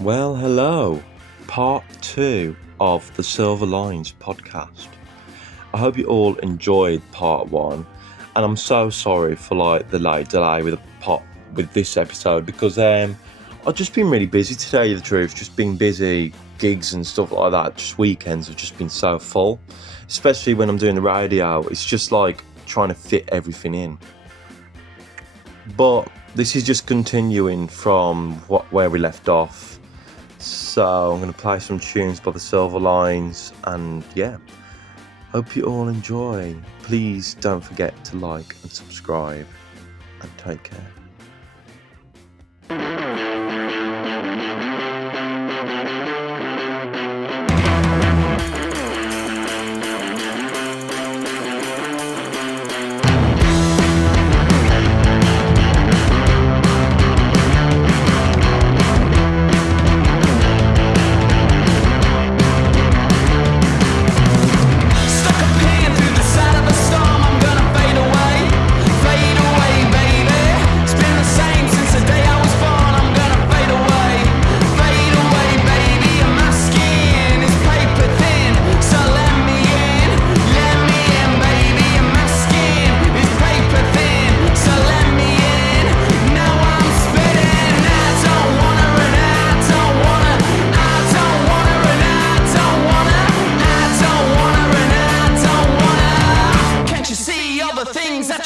Well, hello, part 2 of the Silver Lines podcast. I hope you all enjoyed part 1, and I'm so sorry for the late delay with this episode because I've just been really busy to tell you the truth. Just been busy, gigs and stuff like that. Just weekends have just been so full, especially when I'm doing the radio. It's just like trying to fit everything in. But this is just continuing from where we left off. So I'm going to play some tunes by the Silver Lines, and yeah, hope you all enjoy. Please don't forget to like and subscribe, and take care.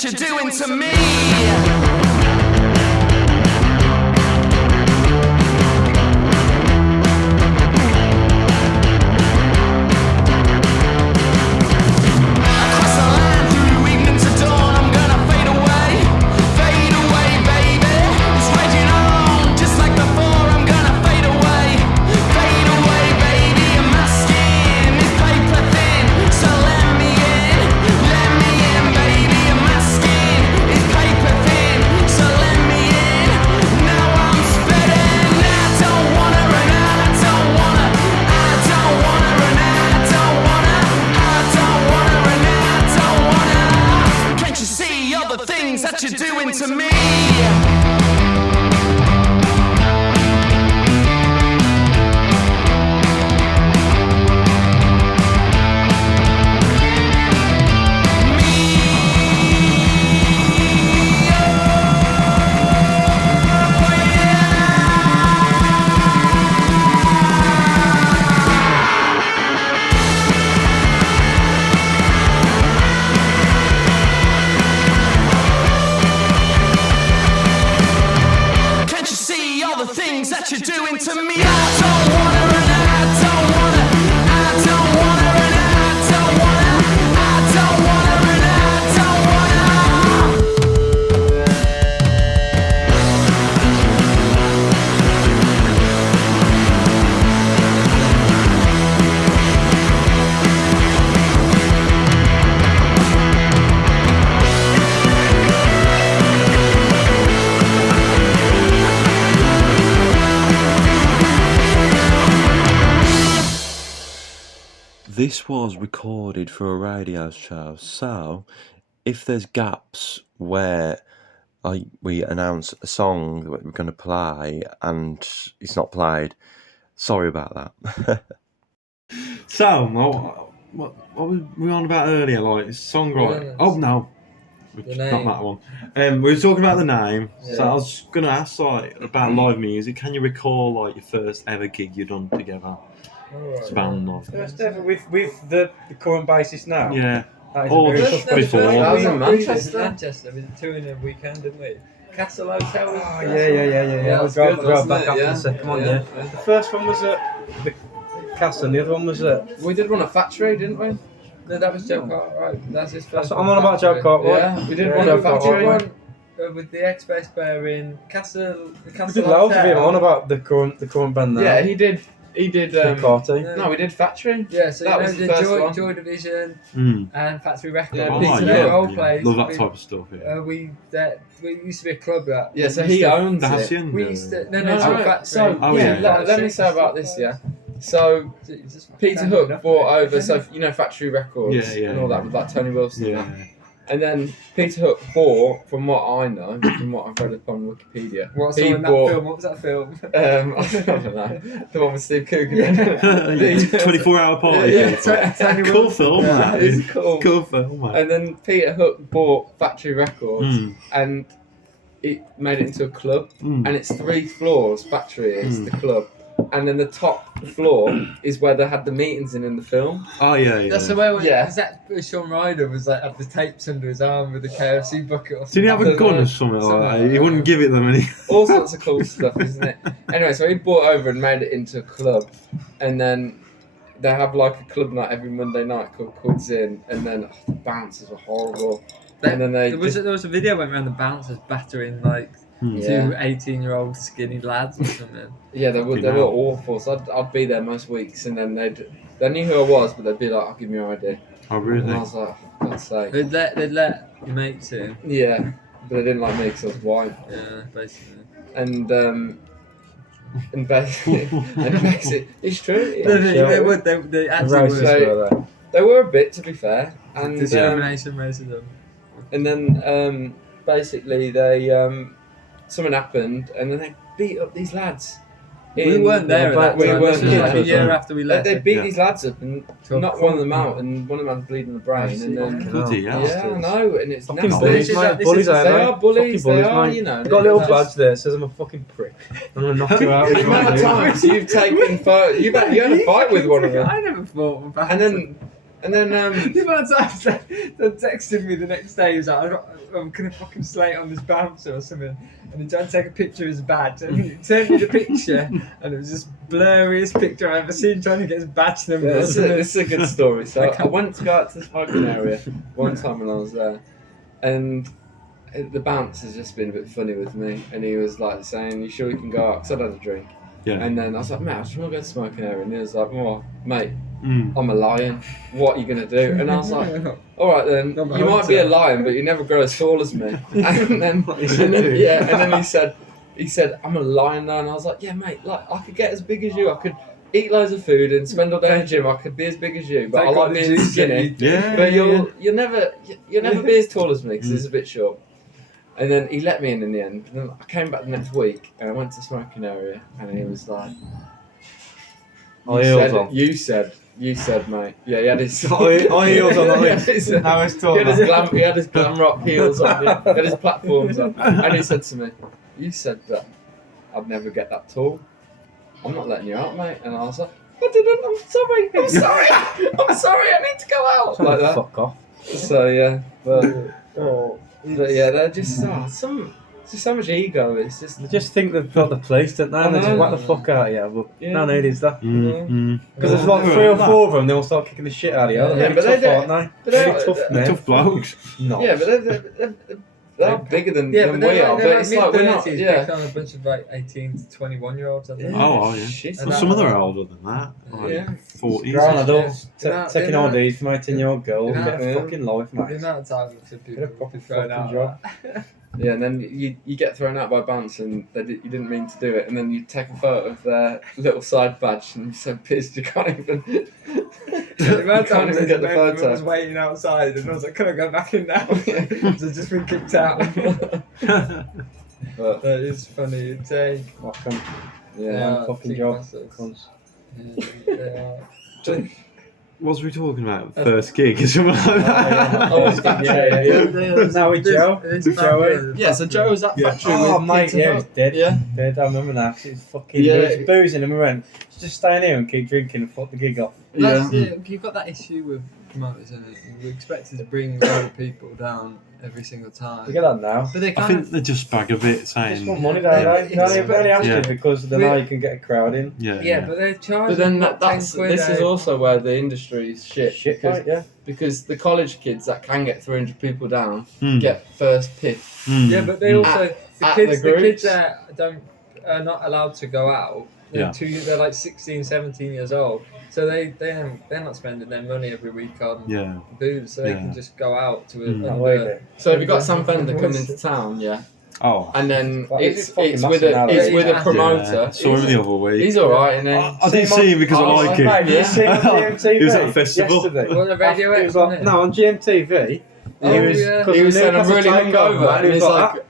You're doing to me. That you're doing to me. That you're doing to me. I don't wanna run, I don't wanna, I don't wanna run, I don't wanna, I don't wanna run, I don't This was recorded for a radio show, so if there's gaps where we announce a song that we're going to play and it's not played, sorry about that. So, what were we on about earlier? Like songwriting? Oh no, not that one. We were talking about the name. Yeah. So I was going to ask about live music. Can you recall your first ever gig you done together? Band of first ever with the current bassist now. Yeah. That is before. That was in Manchester. We did 2 in a weekend, didn't we? Castle Hotel. Oh yeah. We drove back after the second one. Yeah. The first one was at the Castle, and the other one was at. We did one at Factory, didn't we? No, that was Joe Cartwright. That's his first. I'm on about Joe Cartwright. Yeah, we did one at Factory. With the ex-bass player in Castle. We did loads of it. I'm on about the current band now. Yeah, he did. he did. Cartoon. No, we did Factory. Yeah, so That you was know the the first one. Joy Division and Factory Records. Yeah, Oh, Peter yeah, Hook. Role yeah. plays. Love that type of stuff. Yeah. We used to be a club that. Yeah, so we he used to- owns The it. Hacienda. We used to. No, No, so no, Factory. so Oh, yeah, yeah. let me say about this. Yeah, so Peter Hook bought over. So you know Factory Records Yeah, and all that with like Tony Wilson. Yeah. And then Peter Hook bought, from what I know, from what I've read up on Wikipedia, What's he on that bought. film? What was that film? I don't know, the one with Steve Coogan. 24-hour party. Yeah, Tony Cool Wilson. film, Yeah, that. it's cool. Cool film, man. And then Peter Hook bought Factory Records and it made it into a club. And it's 3 floors, Factory is the club. And then the top floor is where they had the meetings in the film. Oh, yeah. That's the way. Yeah. Is that Sean Ryder was like had the tapes under his arm with the KFC bucket? Or something? Did he have a gun or something like that? He wouldn't give it them any. All sorts of cool stuff, isn't it? Anyway, so he bought over and made it into a club. And then they have like a club night every Monday night called Quids In. And then the bouncers were horrible. And then there was a video went around the bouncers battering like two 18-year-old skinny lads or something. Yeah, they were awful. So I'd be there most weeks, and then they knew who I was, but they'd be like, "I'll give me your ID." Oh, really? And I was like, oh, God's sake. They'd let your mates in. Yeah, but they didn't like me because I was white. Yeah, basically. And basically, it's true. Yeah. They would. They actually Racist, would. were they? They were a bit, to be fair. And Discrimination, racism. and then basically they something happened, and then they beat up these lads. We weren't there at that We time. weren't This was like a there. year after we left. They beat these lads up and Took knocked one of them out, and one of them had bleeding the brain, and then. Bloody hell. Yeah, I know, and it's Fucking nasty. bullies, This is- mate. this Bullies, is- aren't They they? are bullies, Fucking they are, mate. you know. They've got a little that's- badge there, says I'm a fucking prick. I'm going to knock you out. The amount of times you've taken photos, you had a fight with one of them. I never fought with And then the amount of times they texted me the next day, he was like, I'm gonna fucking slate on this bouncer or something. And he tried to take a picture of his badge, and he turned me the picture, and it was just blurriest picture I've ever seen trying to get his badge number. Yeah, or this something. is a good story. So I went to go out to the smoking area one time when I was there, and the bounce has just been a bit funny with me. And he was like saying, "You sure you can go out?" Because I'd had a drink. Yeah. And then I was like, "Mate, I just want to go to the smoking area." And he was like, "Oh, mate, I'm a lion. What are you gonna do?" And I was like, "All right then, I'm a you might be a hunter." lion, but you never grow as tall as me." And then he said, "I'm a lion now," and I was like, "Yeah, mate, like I could get as big as you. I could eat loads of food and spend all day in the gym. I could be as big as you, but I Take all like the being juice that skinny. Yeah. But you'll never be as tall as me because it's a bit short." And then he let me in the end. And then I came back the next week and I went to the smoking area, and he was like, "You said, mate." Yeah, he had his Heels on the list. Now it's he had his glam rock heels on. He had his platforms on, and he said to me, "You said that I'd never get that tall. I'm not letting you out, mate." And I was like, "I didn't. I'm sorry. I'm sorry. I need to go out." Like that. Fuck off. So yeah, but yeah, they're just so much ego. It's just They just think they've got the place, don't they? And they just whack the fuck out of you. But no need is that. Because there's like 3 or 4 of them, they all start kicking the shit out of you. Yeah, They're but tough, they- aren't they? but Very they're- tough, man. Tough blokes. No. yeah, but they're bigger than we are. But it's like we're not. Yeah. on a bunch of like 18 to 21-year-olds, I think. Oh, yeah. Shit. Well, some of them are older than that. Like Yeah. 40s. Grown adults Yeah. taking Yeah. IDs from 18-year-old girls and Yeah. get a fucking life, The mate. amount of times I've seen Get a people proper be thrown fucking out. job. Yeah, and then you get thrown out by bounce and you didn't mean to do it, and then you take a photo of their little side badge and you're so pissed you can't even. The amount of can't times even get the I was photo. waiting outside and I was like, can I go back in now? So I've just been kicked out. But That is funny. Take. Fuck 'em. yeah, Fucking take job. muscles. Cunts. Yeah, they are. What was we talking about? First gig or something like that? Oh, it's Factory. Yeah. Now with Joe. It's With Joey. back Yeah, so Joe was at Factory Oh, with mate, Peter yeah, Hook. he's dead. Yeah. Dead, I remember that. He was fucking Yeah. there was boozing and we went, just stay in here and keep drinking and fuck the gig off. That's it. You've got that issue with promoters, isn't it? We're expected to bring other people down every single time. We get that now. But they I kind think of. they just bag a bit Just saying, want money, don't they? No, they only have Yeah. to because they know you can get a crowd in. Yeah, but they're charging. But then what, that's 10 quid this is a- also where the industry is shit. Shit, because, right, yeah. because the college kids that can get 300 people down Mm. get first pick. Yeah, but they also At the kids the groups. that don't are not allowed to go out. Yeah. They're like 16, 17 years old, so they're not spending their money every week on Yeah. booze, so they Yeah. can just go out to So have you got Sam Fender coming into town? Yeah. Oh. And then Well, it's fucking with massive now, a it's though. with a Yeah. promoter. Yeah. Saw him the other week. He's alright, and then I didn't see him because I like him. mate, Did you see him on GMTV? He was at a festival. Yesterday. Well, the Radio He X, was like, wasn't it? no, on GMTV. Oh, yeah. he was saying I'm really hungover, and and he he's was like,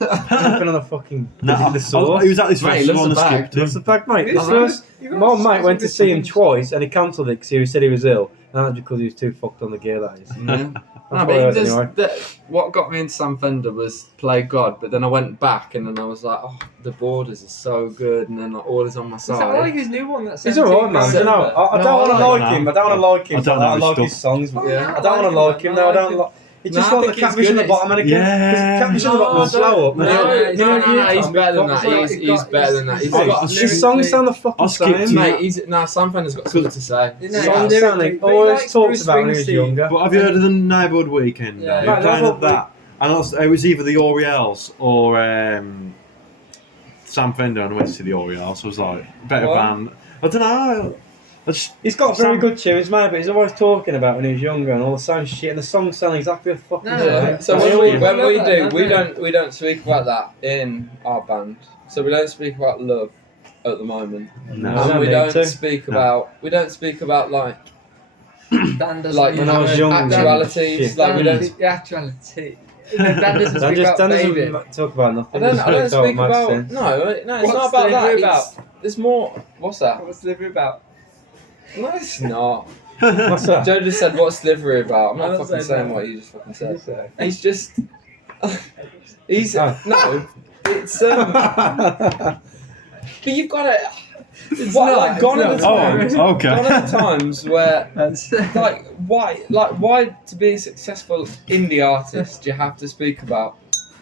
looking on the fucking No, the sauce. he was at this Mate, he festival on the loves the bag. skip What's the fact, mate? It This is first, nice. You my got mate went to some see him good twice, and he cancelled it because he said he was ill, and that's because he was too fucked on the gear. That is. yeah. No, That's but what I he heard does, anyway. what got me into Sam Fender was Play God, but then I went back and then I was like, oh, the Borders are so good, and then like, all is on my I side. like his new one. That's He's alright, man. You know, I No, don't want I to like like him him. I don't want to like him. I don't but know I his like stuff. his songs. But Yeah. I don't want to like him. No, I don't like. It's just No, I like the think he's catfish in the good. bottom, and again, Yeah. catfish in the bottom will slow up. No, he's better than that. He's better than that. He's got His songs sound the fucking I'll skip same. to- mate. Sam Fender's got something to say. Songs sounding always talks about when he was younger. But have you heard of the Neighbourhood Weekend? Yeah. They Right, were playing that's at that. And also, it was either the Orioles or Sam Fender, and I went to see the Orioles. I was like, better What? band. I don't know. I just, He's got very Sam- good tunes, mate, but he's always talking about when he was younger and all the same shit, and the songs sound exactly the fucking No, same. Yeah. So And when he we, always- when we do, that, we don't don't we don't speak about that in our band. So we don't speak about love at the moment, no. and we need don't to. speak No. about like Dan doesn't like when I was young, actualities. shit. Like we don't. The actuality. Dan doesn't Dan speak about baby. doesn't talk about nothing. I don't Just speak what makes about. sense. No, it's not What's about the that. review It's, there's more. What's that? What's the review about? No, it's not. What's that? Joe just said, "What's delivery about?" I'm not I'm not fucking saying saying that. what you just fucking said. Say. He's just. He's Oh. no. It's But you've got to. It's What not, like it's gone are not. the times? Oh, okay. Gone are the times where That's why to be a successful indie artist you have to speak about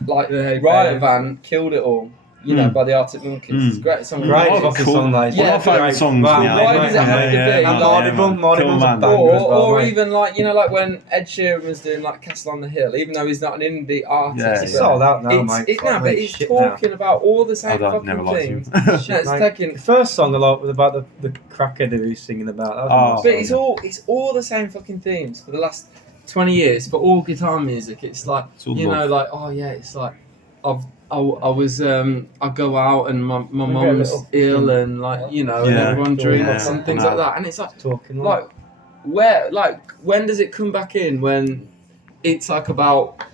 Yeah, Riot Van killed it all. You know, Mm. by the Arctic Monkeys. It's a great song. Great Oh, fucking cool. song, like Yeah, One of my favourite great. songs. Wow, yeah. why does it have to be? Yeah, Like, Mardivan, Cool Mardivan's a man. banger as well, Or mate. even like like when Ed Sheeran was doing like Castle on the Hill, even though he's not an indie artist, Yeah, It's yeah. sold out now, it's, mate. it, no, Fuck but me, he's shit now. talking about all the I same don't fucking never liked him. things. No, it's Mate, taking. the first song a lot was about the cracker that he was singing about. That was Oh. a But nice song. it's all the same fucking themes for the last 20 years for all guitar music. It's like It's all you know, love. like oh yeah, it's like I go out and my We get a mum's little ill fucking- and like you know and Yeah. everyone drinks Yeah. and things No. like that, and it's like Talking when does it come back in when it's like about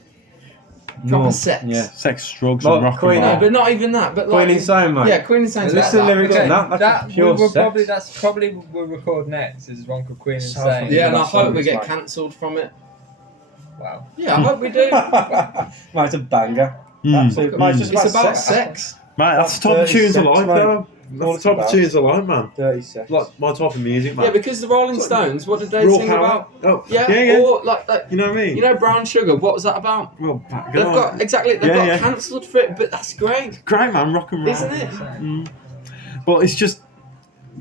proper sex? Yeah. Sex, drugs, Like and rock Queen, and No, roll. but not even that. But like Queen Insane, mate. yeah, Queen Insane's Listen about to the that. lyrics Okay, on that's pure we'll sex. that's probably we'll record next. Is one called Queen So Insane. fucking Yeah, and I That hope song we is get like- cancelled from it. Wow. Yeah, I hope we do. Mate, it's a banger. Mm. Absolutely. Mate, it's just It's about sex. sex. Mate, that's the type of 30 tunes I seconds, like, mate. though. All That's the type it's of tunes I like, man. 30 seconds. Like my type of music, man. Yeah, because the Rolling Stones, what did they Raw sing power. about? Oh, Yeah, yeah. or like You know what I mean? you know Brown Sugar. What was that about? well, They've got exactly they've Yeah, got yeah. cancelled for it, but that's great, great, man. Rock and roll, isn't it? Mm. But it's just,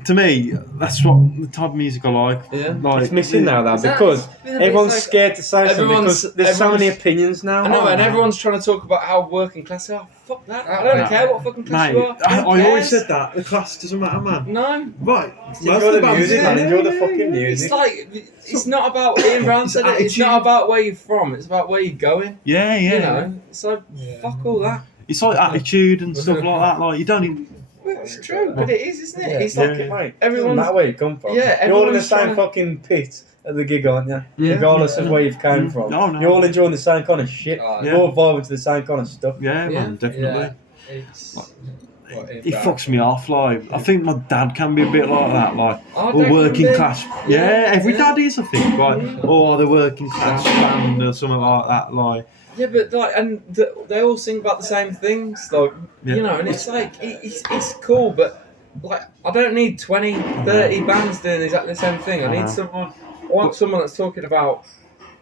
to me, that's what the type of music I like. Yeah. Like, It's missing now, though, Is that- because it's been a bit everyone's like- scared to say something Everyone's- because there's so many everyone's- opinions now. I know, Oh, and no. everyone's trying to talk about how working class. Oh, fuck that! I don't No. care what fucking class Mate, you are. I Who always cares? said that. The class doesn't matter, man. No, Right. Enjoy the music, man. Enjoy the fucking music. it's like it's not about Ian Brown said it. It's not about where you're from. It's about where you're going. Yeah, yeah. You know, so Yeah. fuck all that. It's like attitude and stuff like that. Like, you don't even. Well, it's true, but it is, isn't it? Yeah. It's Yeah. like Mate, doesn't everyone's- matter where you come from. Yeah, You're all in the everyone's same trying to- fucking pit at the gig, aren't you? Yeah. Regardless of where you've came from. No, no. You're all enjoying the same kind of shit. Oh, You're all vibing to the same kind of stuff. Yeah, Yeah. man, definitely. Yeah. It's what, It fucks me off. Like, I think my dad can be a bit like that. Like, Oh, or Dad working can be. class. Yeah, every Yeah. dad is, I think. Like, or the working class band or something like that. Like, Yeah, but like, and they all sing about the same things, like Yeah. you know, and it's like it's cool, but like I don't need 20, 30 bands doing exactly the same thing. I need someone. I want someone that's talking about.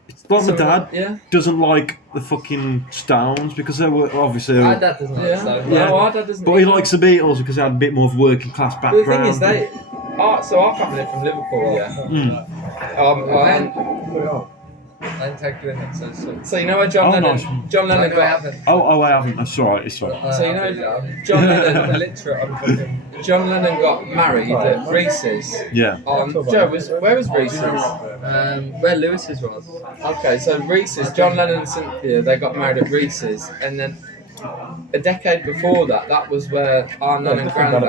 it's like my something- dad Yeah. doesn't like the fucking Stones because they were obviously. My dad doesn't like Yeah. so. Yeah. No, our dad doesn't. But he either. likes the Beatles because they had a bit more of a working class But the background. thing is, so our family are from Liverpool. Yeah. Mm. And I didn't take you in it, so it's sweet. So you know where John Oh, Lennon? nice. John Lennon No, I got. haven't. Oh, I haven't. That's all right. It's all right. So you know, John I'm Lennon. illiterate on fucking. John Lennon got married at Reese's. Yeah. Joe, where was Reese's? Where Lewis's was. Okay, so Reese's, John Lennon and Cynthia, they got married at Reese's, and then a decade before that, that was where our nan and granddad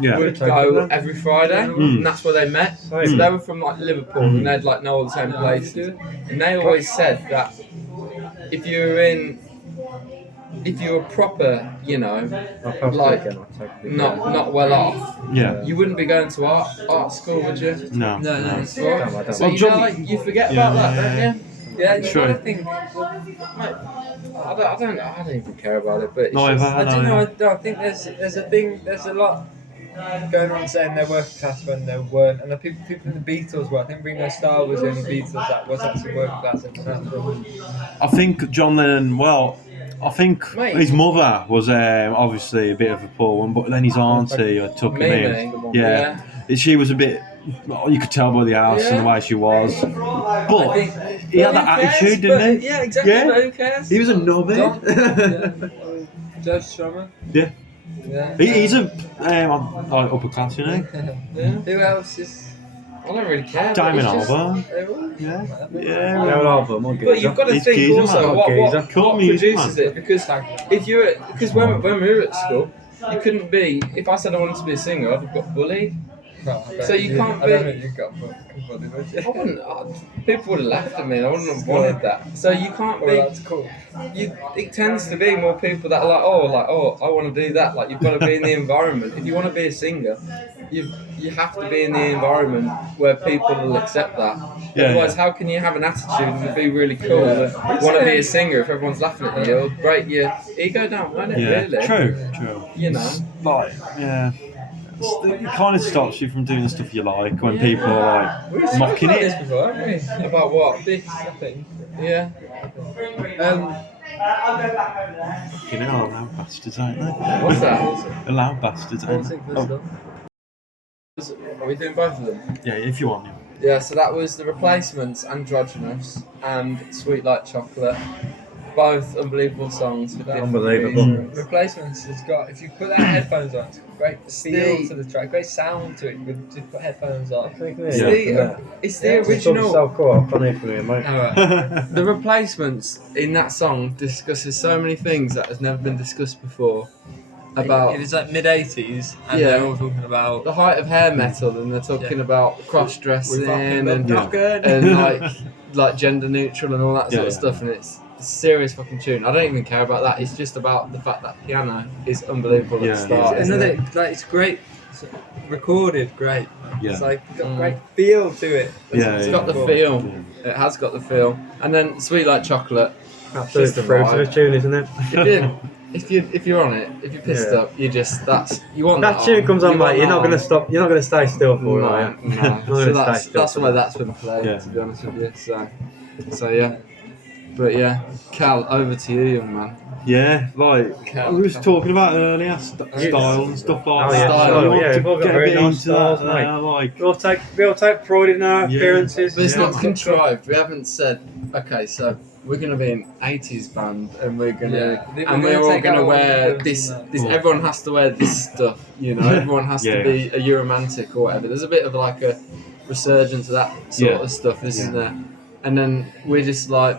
Yeah. would go every Friday, and that's where they met. So they were from like Liverpool, and they'd like know all the same places, and they always said that if you were proper, you know, like not well off, Yeah. you wouldn't be going to art school, would you? No. No. So Well, you John- know, like, you forget about that, don't you? Yeah, you True. gotta think. Mate, I don't even care about it, but it's Neither. just, I don't know. I think there's a thing. There's a lot going on saying they're working class when they weren't, and the people in the Beatles were. I think Ringo Starr was the only Beatles that was actually working class. I think John Lennon. Well, I think Mate. his mother was obviously a bit of a poor one, but then his auntie took him in. Yeah. She was a bit. You could tell by the house and the way she was. But he had that attitude, didn't he? Yeah, exactly. Yeah. But who cares? He was a knobby. Joe Strummer. Yeah. Yeah. He's a like upper class, you know. yeah. Who else is? I don't really care. but Diamond it's just- Albarn. Everyone? Yeah. No Yeah. album, or But you've got to He's think geezer, also man. what Geezer. Cool music, produces man. it, because when we were at school, you couldn't be. If I said I wanted to be a singer, I'd have got bullied. No, I bet So you can't I don't be- think you got fucking would you? I wouldn't. People would have laughed at me. And I wouldn't have wanted that. So you can't Well, be. that's cool. It tends to be more people that are like, I want to do that. Like you've got to be in the environment. If you want to be a singer, you have to be in the environment where people will accept that. Yeah, Otherwise, yeah. how can you have an attitude and be really cool and want to be a singer if everyone's laughing at you? It'll break your ego down, won't it? Yeah. Really? True. You know. Like, yeah. It kind of stops you from doing the stuff you like when people are We've like spoken mocking about this it. before, haven't we? About what? This, I think. Yeah. Fucking hell, loud bastards, aren't they? What's that? Loud bastards, aren't they? Oh, Are we doing both of them? yeah, if you want. Yeah, so that was The Replacements, Androgynous, and Sweet Like Chocolate. Both unbelievable songs for different Unbelievable. reasons. Replacements has got, if you put that headphones on, it's got great feel to the track, great sound to it. You could just put headphones on. It's the original. So cool. I can't hear from you, mate. Alright. The Replacements in that song discusses so many things that has never been discussed before. About It was like mid 80s, and Yeah. they're all talking about the height of hair metal, and they're talking about cross dressing we're rocking and, the and knockin'. like gender neutral and all that sort Yeah, of yeah. stuff, and it's a serious fucking tune. I don't even care about that. It's just about the fact that piano is unbelievable at Yeah, the start. yeah. isn't Another, it? like, it's great, it's recorded great. Yeah. It's like got Mm. great feel to it. Yeah, It's yeah. got the feel. It has got the feel. And then Sweet Like Chocolate. Absolute Just a fruit vibe. of a tune, isn't it? If you're on it, if you're pissed Yeah. up, you want That tune comes on, mate. You're not gonna stop. stop. You're not gonna stay still for it, are you? No. Not So gonna that's stay still that's for why that. that's been played. Yeah. To be honest with you, so yeah. But yeah, Cal, over to you, young man. Yeah, like we was talking about earlier, style and stuff like Oh, that. yeah, So style. you want Yeah, to we've all got get a very bit nice into styles, that mate. now, like, We all take pride in our Yeah. appearances. But it's Yeah. not contrived. We haven't said, okay, so we're gonna be an '80s band, and we're gonna and we're all gonna wear this. Cool. Everyone has to wear this stuff, you know. Everyone has Yeah. to be a Euromantic or whatever. There's a bit of like a resurgence of that sort Yeah. of stuff. This Yeah. is there, and then we're just like,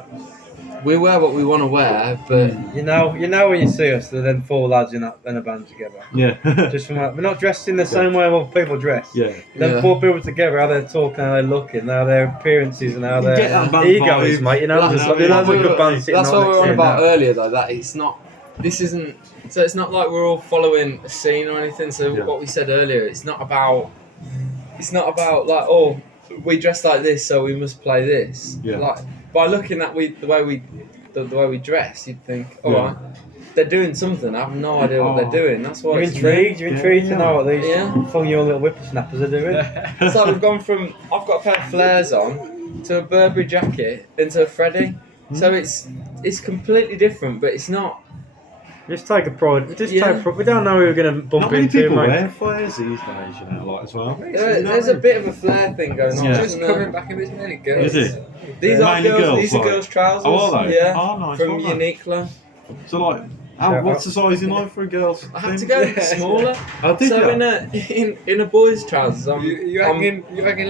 we wear what we want to wear, but You know when you see us, they're then four lads in a band together. yeah, Just from we're not dressed in the same way other people dress. yeah. Then Yeah. four people together, how they're talking, how they're looking, how their appearances, and how You get their that band ego vibe. is, mate. You know, That's there's what loads we of were- good bands sitting that's what we were on next to about you earlier, though. That it's not. This isn't. So it's not like we're all following a scene or anything. So Yeah. what we said earlier, it's not about. It's not about like, oh, we dress like this, so we must play this. Yeah. Like by looking at the way we dress, you'd think, all Yeah. right, they're doing something. I have no idea what Oh. they're doing. That's why You're it's intrigued. You're intrigued to know what these Yeah. fun young little whippersnappers are doing. It's like we've gone from I've got a pair of flares on to a Burberry jacket into a Freddie. So it's completely different, but it's not. Just take a pride. Just Yeah. take. We don't know who we're going to bump Not many into, people mate. wear flares these days, you know, like as well. There's a bit of a flare thing going on. Yeah. Just isn't coming there? back a bit mainly girls. Is it? These are Mainly girls. girls, These are like- girls' trousers. Oh, are they? Yeah. Oh, nice. From aren't they? Uniqlo. So, like, what's the sizing like for a girl's? I had to thing? go a bit smaller. Oh, did So you? in a boy's trousers, You hanging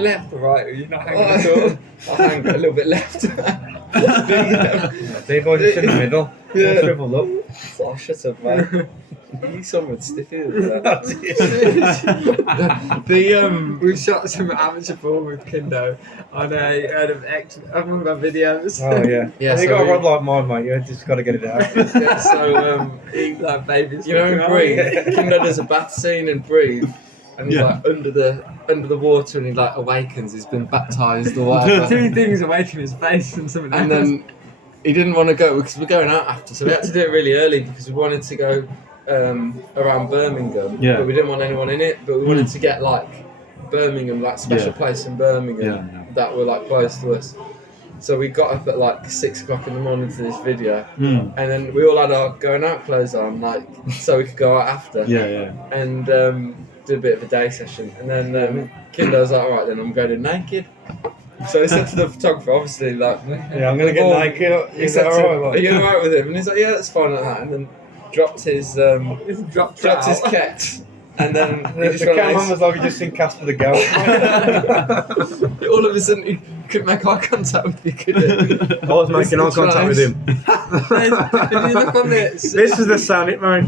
left or right? Or you're not hanging at all? I hang a little bit left. They go just in the middle. Yeah. Shriveled up. Oh, shut up, mate. You someone stiffy. We shot some amateur ball with Kindo on one of our videos. Oh yeah. Yeah, You so got a we- rod like mine, mate. You just got to get it out. Yeah, so Like babies. you know, in fucking Breathe, Yeah. Kindo does a bath scene in Breathe, and he's Yeah. like under the water, and he like awakens. He's been baptized or whatever. Two things away from his face and something And else. then he didn't want to go because we're going out after, so we had to do it really early because we wanted to go around Birmingham, Yeah. but we didn't want anyone in it. But we wanted to get like Birmingham, like special Yeah. place in Birmingham Yeah, yeah. that were like close to us. So we got up at like 6 o'clock in the morning to this video, Mm. and then we all had our going out clothes on, like so we could go out after. Yeah, yeah. And did a bit of a day session, and then Kinder was like, "All right, then I'm going in naked." So he said to the photographer, obviously, like, Yeah, I'm gonna get Well, naked. he Is said that to him, alright? "Are you alright with him?" And he's like, "Yeah, that's fine like that." And then dropped his Dropped kett, and then he The just went cameraman like was like, you just seen Casper the Ghost. this. All of a sudden, he couldn't make eye contact with me, could he? I was making eye contact with him. If you look on this, This is the sound it made.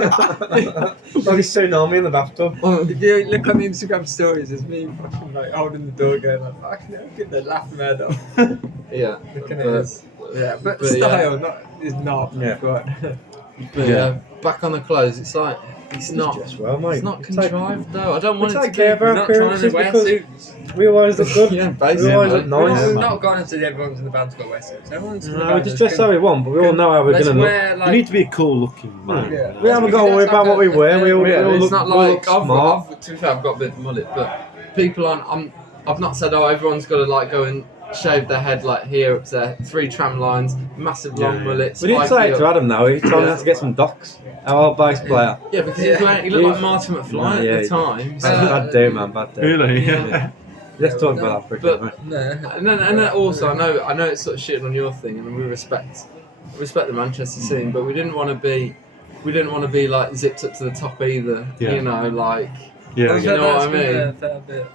Like a tsunami in the bathtub. if you look on the Instagram stories, it's me fucking like holding the door going like fucking hell, get the laughing my head off. Yeah, Looking at but, this. Yeah, but but style is not. Yeah. But but yeah, back on the clothes. It's like it's not. Just well, mate. It's not We take- contrived though. I don't we want it to take be. care of we're our not trying to appearances wear because suits. we always look good. Yeah, We basically. always look nice. We've Yeah. not gone and said everyone's in the band's got to wear suits. Everyone's in the No, band we just is dress how gonna- we want, but we all know how we're Let's gonna look. wear You like. need to be a cool looking man. Yeah. We haven't got to worry about what we wear. We all, we Yeah, all it's look, not we all like look smart. I've to be fair, I've got a bit of a mullet, but people I've not said everyone's got to like go and shave their head like here up there, 3 tram lines, massive long Yeah. mullets. We didn't spiky say it to up. Adam though. He told us to get some docs. Our old bass player. Yeah, because Yeah. he looked like Martin McFly Yeah, at the he- time. Bad day, man. Bad day. Really? Yeah. Let's talk about that for a But- minute. No. And then also I know it's sort of shitting on your thing, and we respect the Manchester scene, but we didn't want to be like zipped up to the top either. Yeah. You know, like Yeah. You know what I mean? A fair bit.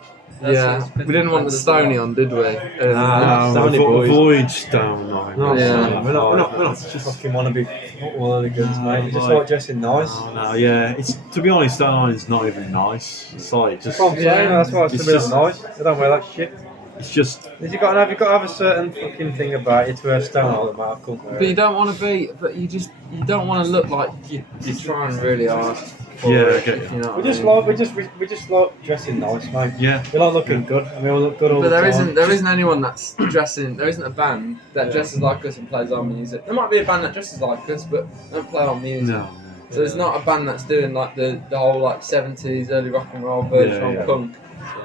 yeah, we didn't want the Stony on, did we? Nah. Stony boys. Avoid Stone. Like, No, Yeah. we're not just fucking wanna be football hooligans, mate. We just like dressing nice. Oh, no, yeah. It's to be honest, Stone is not even nice. It's like just. That's what I'm saying. That's why it's It's to be just- nice. They don't wear that shit. It's just. You've got to have a certain fucking thing about you to wear stone all the Michael. But you don't want to be, you don't want to look like you're trying really hard. for Yeah, it, I get you. if you know what We I just mean. like we just like dressing nice, mate. Yeah. We like looking good, and we all look good all But the there time. isn't anyone that's dressing. There isn't a band that dresses like us and plays our music. There might be a band that dresses like us, but don't play our music. No. So there's not a band that's doing like the whole like 70s early rock and roll version Yeah, of yeah. punk,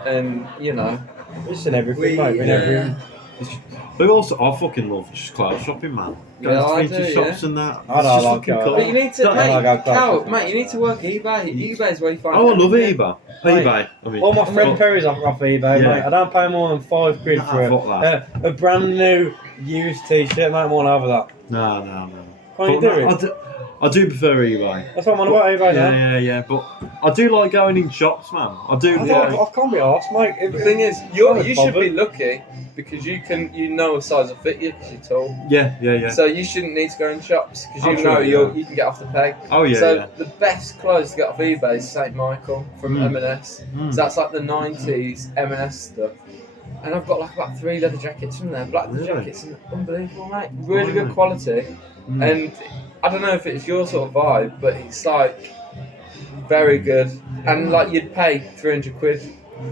and you know. We're just in everything, mate. We're in everything. But also, I fucking love just clothes shopping, man. Going Yeah, I to vintage do, shops and that. I It's don't just like fucking it. cool. But you need to, Don't mate, like our Cal, clothes. mate, you need to work eBay. eBay's where you find. Oh, I love everything. eBay. Mate, eBay. I mean, All my friend Perry's off eBay, Yeah. mate. I don't pay more than £5 Nah, for fuck that. a brand new used T-shirt, mate. I'm all over that. no. Can't you But do no, it? I do prefer eBay. That's what I'm on about eBay now. Yeah. But I do like going in shops, man. I do. I Like, can't be arsed, mate. The thing is, Can't you should be lucky because you know a size will fit you because you're tall. yeah. So you shouldn't need to go in shops because Oh, you true, know yeah. you can get off the peg. Oh yeah. So yeah. the best clothes to get off eBay is St Michael from Mm. M&S. Mm. So that's like the 90s M&S stuff. And I've got like about 3 leather jackets from there. Black leather Really? jackets, and unbelievable, mate. Really good Right. quality. Mm. And I don't know if it's your sort of vibe, but it's like very good. And like you'd pay 300 quid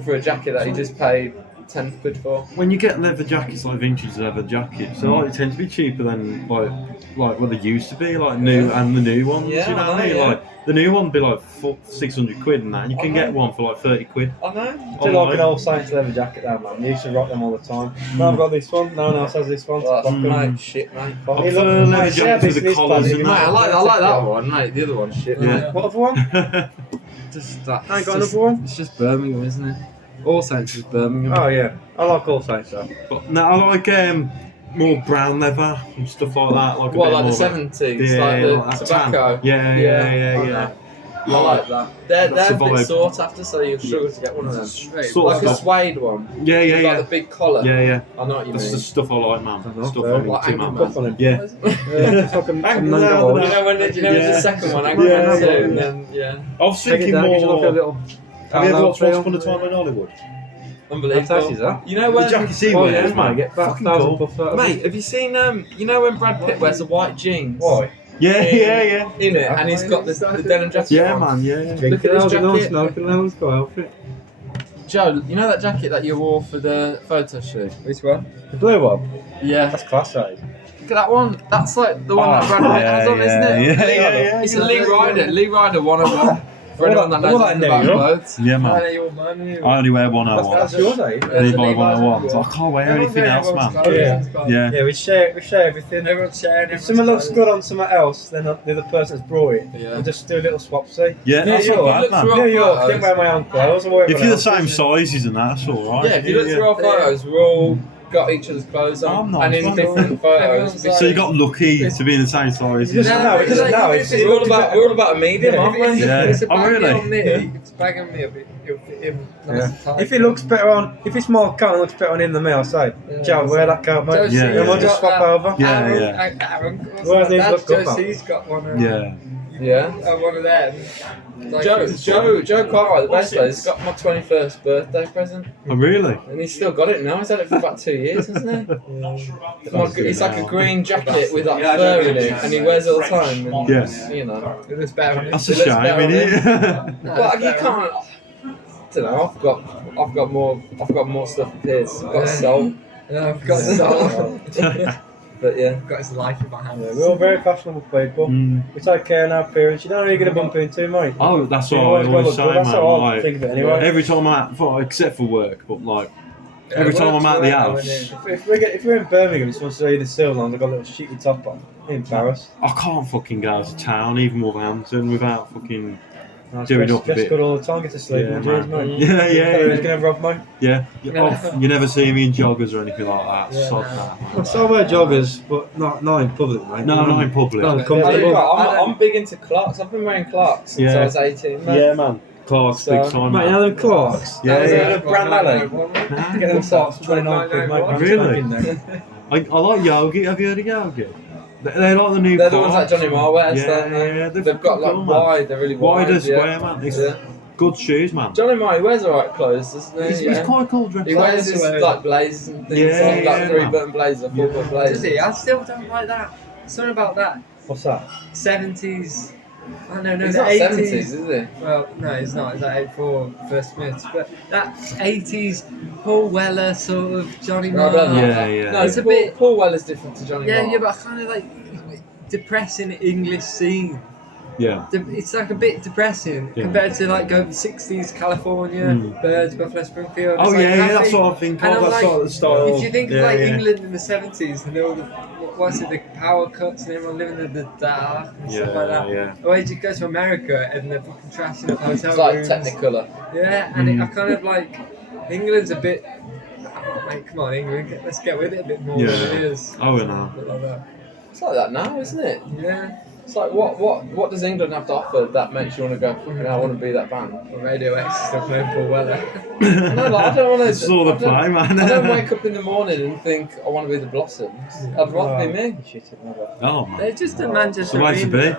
for a jacket that you just paid 10 quid for. When you get leather jackets, like vintage leather jackets, they like tend to be cheaper than like what they used to be, like new and the new ones. Yeah, you know what I I mean? know, yeah. Like The new one be like 600 quid and that. And you can get one for like 30 quid. I know. I do like an old Saints leather jacket now, man. You used to rock them all the time. Now I've got this one. No one else has this one. Well, Fuck that's 'em. mate, shit, mate. I prefer leather jackets with the collars and Mate, I that. like that one, mate. The other one's shit, Yeah. mate. What other one? Just that. I ain't got it's another one. It's just Birmingham, isn't it? All Saints is Birmingham. Oh yeah, I like all Saints though. But no, I like more brown leather and stuff like that. Like a What, bit like more the 70s? Yeah, like the like that tan. tobacco? Yeah. I like that. They're That's a a bit vibe. sought after, so you'll struggle to get one of them. Sort Like of a stuff. suede one. Yeah, With like yeah. the big collar. Yeah. I know what you That's mean. the stuff I like, man. know, Stuff fair. I like Like too, Angry man. Put on him. Yeah. Fucking Bang, mango no, balls. You know when Yeah. the second one, Angry Yeah, Man 2, yeah. and then, yeah. I was Take it thinking down, gives you like a more. little. Have you ever watched Once film. Upon a Time in Hollywood? Unbelievable. Fantastic, that. You know when... The jacket he Oh wears, yeah, man. mate. Get back Fucking 1,000 cool. puffs out of Mate, it. have you seen, you know when Brad Pitt wears the white jeans? Why? Yeah. In it, and he's got the denim jacket Yeah, on. man. Yeah. Look at Drinking this loads of jacket. smoking loads, got outfit. Joe, you know that jacket that you wore for the photo shoot? Which one? The blue one. Yeah. That's class size. Look at that one. That's like the one that Brad Pitt has on, isn't it? Yeah. It's a Lee Ryder. Lee Ryder 101. For anyone that knows All that anything about name, clothes. Yeah, man. I only wear 101. That's yours, eh? Levi 101. So I can't wear anything else, man. Yeah. Yeah, we share everything. Everyone's sharing. If something looks good on something else, then the other person's brought it. Yeah. We'll just do a little swap, see? Yeah, that's yeah, not look bad, through man. our New York, photos. didn't wear my own clothes. I'm wearing If you're the my own. same sizes and that, that's alright. Yeah, if you look through our photos, we're all got each other's clothes on, I'm not and in funny. different photos. So you got lucky to be in the same size. Just- Yeah. no, it doesn't now. We're all about a medium, Yeah, aren't we? Yeah. It's a Oh, baggy really? on me. It's baggy on me. It'll fit him. Nice and tight. If it looks better on, if it's more coat and looks better on him than me, I'll say, Yeah. Joe, wear that coat, mate. Josie, Yeah, And we'll yeah. just swap over. Yeah. Aaron, Well, I think Dad's look good, man. Josie's got one of Yeah. Yeah. one of them. Like, Joe Cartwright, the best player, has got my 21st birthday present, Oh, really? and he's still got it now. He's had it for about 2 years, hasn't he? It's like a green jacket with like fur in it, and he wears it all the time. And, Yeah. You know. It looks better on him. That's a It looks shame, better on isn't it? Well, you can't. I don't know. I've got more stuff of his. I've got a soul, Yeah, I've got soul. but yeah. I've got his life in my hands. Yeah, we're all very fashionable people. Mm. We take care of our appearance. You don't know who you're going to bump into, mate. Oh, that's You what I always gotta always look say, good. That's man. how I Like, think of it anyway. every time except for work, but like, every time I'm at the house, If we're in Birmingham, someone say the Silver Lines, I've got a little shitty top on. In Paris. I can't fucking go to town, even Wolverhampton, without fucking Nice doing dress, up a dress bit. good all the time, get to sleep Yeah, in jeans, man. mate. Yeah. Who's going to rob me? Yeah. You never see me in joggers or anything like that. Yeah, Sod no. that. I still wear joggers, but not in public, mate. No, not in public. Not I comfortable. I'm big into Clarks. I've been wearing Clarks since Yeah. I was 18. Mate. Yeah, man. Clark's So- big time. Mate, you man. know them Clarks? Yeah, yeah. The brand alley. Nah. Get them Clarks for 29 quid, mate. I'm Really? smoking them. I like Yogi. Have you heard of Yogi? They're like the new. They're the ones that Clarks. Johnny Marr wears, Yeah, don't they? yeah, they're They've got fucking like cool, man. wide, they're really wide. Wider yeah. square, man. It's Yeah. good shoes, man. Johnny Marr, he wears alright clothes, doesn't he? He's Yeah. quite cool dressed. He wears his like blazers and things, Yeah, like yeah, 3-button blazers, 4-button blazers. Does he? I still don't like that. Something about that. What's that? 70s. I don't know, He's the not 80s. 70s, is he? Well, no, it's not. It's like 84 First Smiths. But that 80s Paul Weller sort of Johnny No, I Marr. don't like Yeah, that. yeah. No, It's a Paul, bit- Paul Weller's different to Johnny Yeah, Marr. yeah, but I kind of like depressing English scene. Yeah. It's like a bit depressing Yeah. compared to like going 60s California, Mm. Birds, Buffalo Springfield. Oh It's like yeah, happy. that's what I think And of. I'm That's like, sort of the style. If you think of Yeah, like yeah. England in the 70s and all the what's it, the power cuts and everyone living in the dark and stuff like that. Yeah. Or you go to America and they're fucking trashing up hotel It's like rooms. Technicolor. Yeah, and Mm. I kind of like England's a bit. Like, come on, England, let's get with it a bit more Yeah. than it is. Oh, no. Bit like that. It's like that now, isn't it? Yeah. It's like, what does England have to offer that makes you want to go, fucking, I want to be that band? Well, Radio X is still playing Paul Weller. No, like, I don't want to. It's all the play, man. I don't wake up in the morning and think, I want to be the Blossoms. I'd rather be me. Shit, it never. Oh man. They're just a It's Manchester the way to be. Union.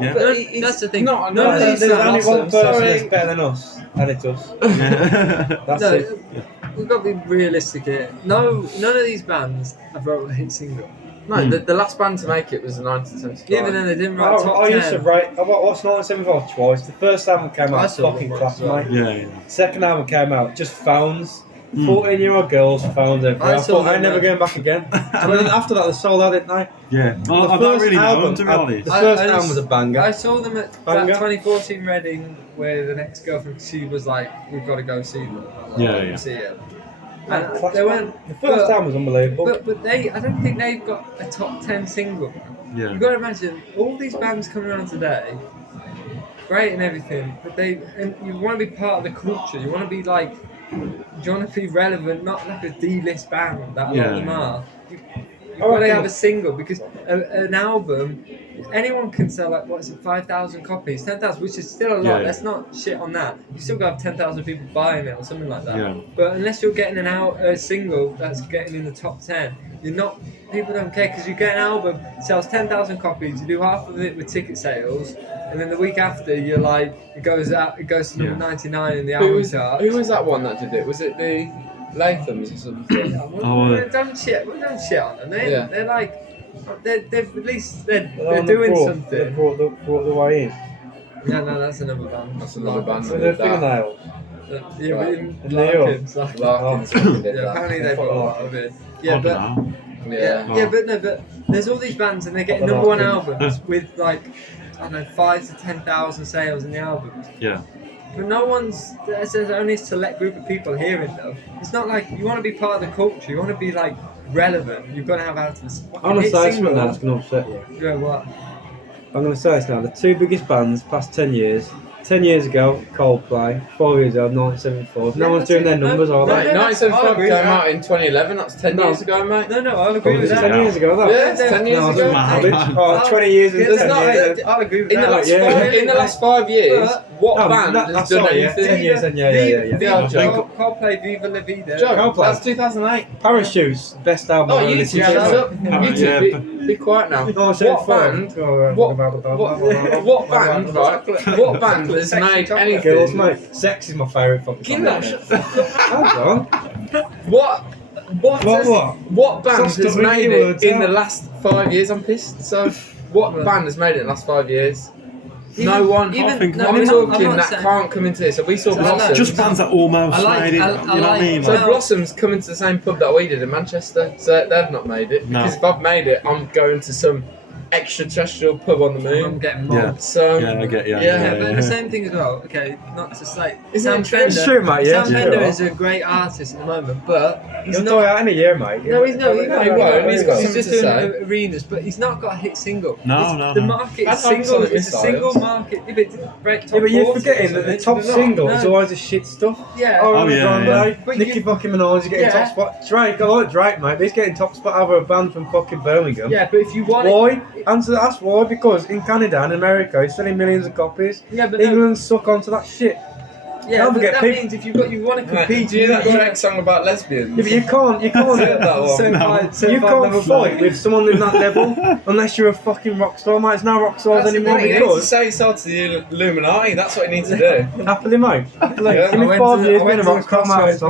Yeah. But No, it's that's the thing. Not, None no, of There's these only bands- one person sorry. that's better than us, and it's us. Yeah. That's No, it. we've got to be realistic here. No, none of these bands have wrote a hit single. No, the last band to make it was the 1975. Even then, they didn't write top I 10. used to write. I watched 1975 twice. The first album came I out, saw fucking them class, once, mate. Yeah. Second album came out, just phones. 14-year-old girls found everything. I saw thought I ain't them, never going back again. And then after that, they sold out, didn't they? Yeah. Well, The I don't first really know album, them, to be honest. The first I just- album was a banger. I saw them at that Banger. 2014 Reading where the next girlfriend, she was like, we've got to go see them. Yeah. See it. Yeah, And class they man. weren't. The first but- album was unbelievable. But they, I don't think they've got a top 10 single. Yeah. You've got to imagine all these bands coming around today, great and everything, but and you want to be part of the culture. You want to be like, you want to be relevant, not like a D-list band that a lot of them are. You've got to have a single because an album, anyone can sell like 5,000 copies, 10,000, which is still a lot. Yeah. Let's not shit on that. You still got to have 10,000 people buying it or something like that. Yeah. But unless you're getting a single that's getting in the top 10, you're not. People don't care because you get an album, sells 10,000 copies, you do half of it with ticket sales, and then the week after you're like, it goes to number 99 in the album chart. Who was that one that did it? Was it the Lathams or something? Don't shit on them. They're like, they've at least they're doing something. They brought the way in. Yeah, no, that's another band. That's another band. So that they're did that. fingernails. Yeah, but In in New York. Larkins, like, Larkins fucking did yeah, that. apparently they brought a lot of it. I Yeah, don't but know. Yeah. but there's all these bands and they're getting What number one about albums with like, I don't know, 5,000 to 10,000 sales in the albums. Yeah. But no one's, there's only a select group of people hearing them. It's not like you want to be part of the culture, you want to be like relevant, you've got to have out of this. I'm going to say something now that's going to upset you. Yeah, what? I'm going to say this now. The two biggest bands past 10 years. 10 years ago, Coldplay. 4 years ago, 1974. No one's doing their numbers, are Right, they? 1975 came out in 2011. That's 10 years ago, mate. No, I'll agree with Was it that. 10 years ago, that? Yeah, it's 10 years No, ago. Oh, 20 years and There's 10 not- years. I'll agree with In the that. last Yeah. in the last 5 years, what No, band has done sorry, yeah, anything? 10 years then, yeah. Yeah, Joe. Coldplay, Viva La Vida. Joe, Coldplay. that's 2008. Parachutes, best album Oh, I've ever you listened two, to. shut up. Yeah, You two, yeah. be quiet now. Oh, so What fun. band? What band? Right? What band has made anything? Girls, mate. Sex is my favourite fucking Kinder, song. shut the fuck up. Hold on. What band Stop has stuttering made your it words in out. the last 5 years? I'm pissed. So, what band has made it in the last 5 years? No one. think no, I'm I'm I'm talking not that saying- can't come into this. So we saw Blossoms. Just bands that almost I like- made it. I You know what I like- mean? So Like, Blossoms come into the same pub that we did in Manchester. So they've not made it. No. Because if I've made it, I'm going to some extraterrestrial pub on the I'm moon. getting Yeah. mobbed. So yeah, I get you. Yeah, But the same thing as well. Okay, not to say. Isn't Sam it true? Fender, It's true, mate, yeah. Sam Yeah. Fender is a great artist at the moment, but he's He'll not. die out in a year, mate. No, he's not. he won't. He's got He's something just to doing say. arenas, but he's not got a hit single. No, It's- no, The no. market I'd is like single. some It's a single styles. market. If it's break top Yeah, but you're 40 forgetting that the it's top not. single is No. always the shit stuff. Yeah. Oh, yeah, Grande, yeah. But Nicki you- fucking Minaj is getting Yeah. top spot. Drake, I like Drake, mate, but he's getting top spot over a band from fucking Birmingham. Yeah, but if you want Why? Answer that's why, because in Canada and America, he's selling millions of copies. Yeah, but no, England suck onto that shit. yeah, don't but forget that people- means if you want to Mate, compete, do you know that you've got Drake song about lesbians? Yeah, but you can't Said that one. you can't fight with someone in that level unless you're a fucking rock star, mate. It's no rock stars That's anymore he needs to because say so to the Illuminati. That's what he needs to do. happily, mate. Happily. Yeah. Give me 5 years being a rock star, mate.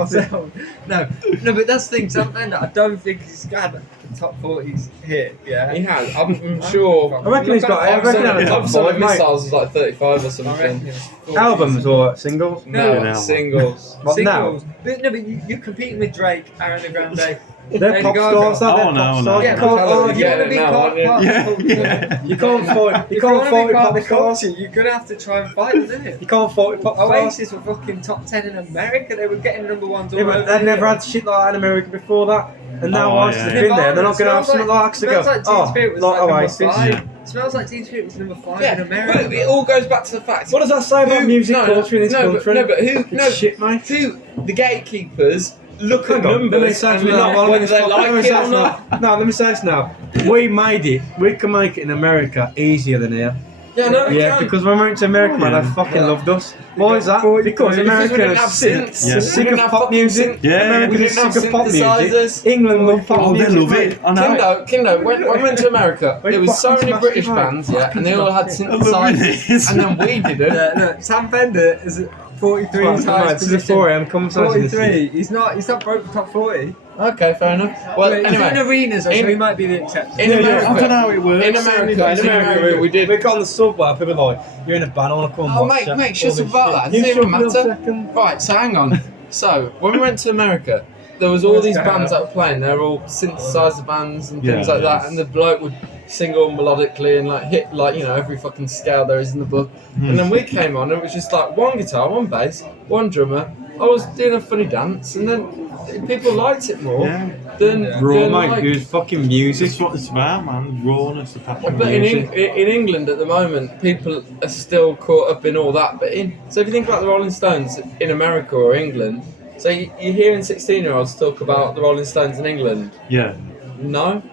No, but that's the thing. Sam Fender, I don't think he's got a top 40s hit. Yeah. He has. I'm sure. I reckon he's got. I reckon Top he's got Sonic 5, mate. Missiles is like 35 or I reckon something. it's 40s. Albums or singles? No, No. singles. What now? Singles. But no, but you're competing with Drake, Ariana Grande. They're Lady pop Gaga. stars, aren't they? Oh, no, Pop no. stars. Yeah, You but can't- Colour, if you you get want to it be now, part aren't you? of the Yeah. culture, You can't fight. if You you can't want to fight be with part pop of the stars. culture, you're gonna have to try and fight, isn't it? You can't fight with pop stars. Oasis were fucking top 10 in America. They were getting number ones all Yeah, over. but they've never had shit like that in America before that. And now Oh, Oasis yeah. have been there. They're not going to have something like that to go. Smells Like Teen Spirit was like Oasis. number 5. Yeah. Smells Like Teen Spirit was number 5 Yeah, in but America. it all goes back to the fact. What does that say about music no, culture in this no, country? But, no, but who? It's No, shit, mate. who? The gatekeepers look at Hang on, let me numbers say and this now. not whether they like it or not. No, let me say this now. We made it. We can make it in America easier than here. Yeah, no, we Yeah, can. because when we went to America, man, Yeah. they fucking loved us. Why is that? Because Because we America didn't is have sick. synths. Yeah. They're sick We of didn't have pop fucking music. synths. Yeah. America We is didn't have sick of pop music. synthesizers. England love pop Oh, they music. love it. I know. Kindo, when we went to America, They there was so fucking many smashed British it, mate. bands, yeah, and they all had Fucking synthesizers, smashed it. and then we didn't. Yeah, no, Sam Fender is at 43 Right, his mate, highest to the position. 4 a.m. conversation. 43. He's not broke the top 40. Okay, fair enough. Well, He's in anyway, arenas, so in- he might be the exception. in America, I don't know how it works. in America, we did. We got on the subway. People were like, "You're in a band. I want to come and Oh, mate, mate, shut all up this about shit." that. It You doesn't shut even up for a matter. second. Right, so hang on. So when we went to America, there was all What's these going bands on? that were playing. They were all synthesizer bands and things Yeah, like yeah. that. And the bloke would sing all melodically and like hit like every fucking scale there is in the book. And then we came on and it was just like one guitar, one bass, one drummer. I was doing a funny dance, and then people liked it more Yeah. than Raw, than, mate. like, Good fucking music. That's what it's about, man. Rawness, the passion. But in, music. in England at the moment, people are still caught up in all that. But so if you think about the Rolling Stones in America or England, so you're hearing 16-year-olds talk about the Rolling Stones in England. Yeah. No,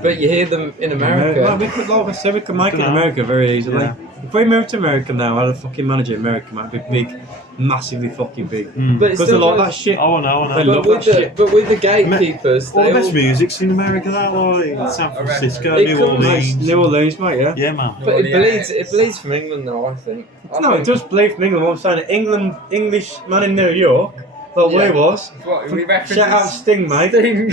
but you hear them in America. Well, we could, like I said, we could make it in Dunno. America very easily. Yeah. If we moved to America now, I'd have a fucking manager in America, might be big, massively fucking big. But it's Because they still like goes- that shit. Oh, I know. They love that shit. But with the gatekeepers, All the they best all, music's in America, that like San Francisco, It New comes- Orleans. New Orleans, mate, yeah. Yeah, man. but it bleeds from England though. I think. No, it does bleed from England. What I'm saying, England, English man in New York, like we Yeah. was. What, we Shout out Sting, mate. Sting.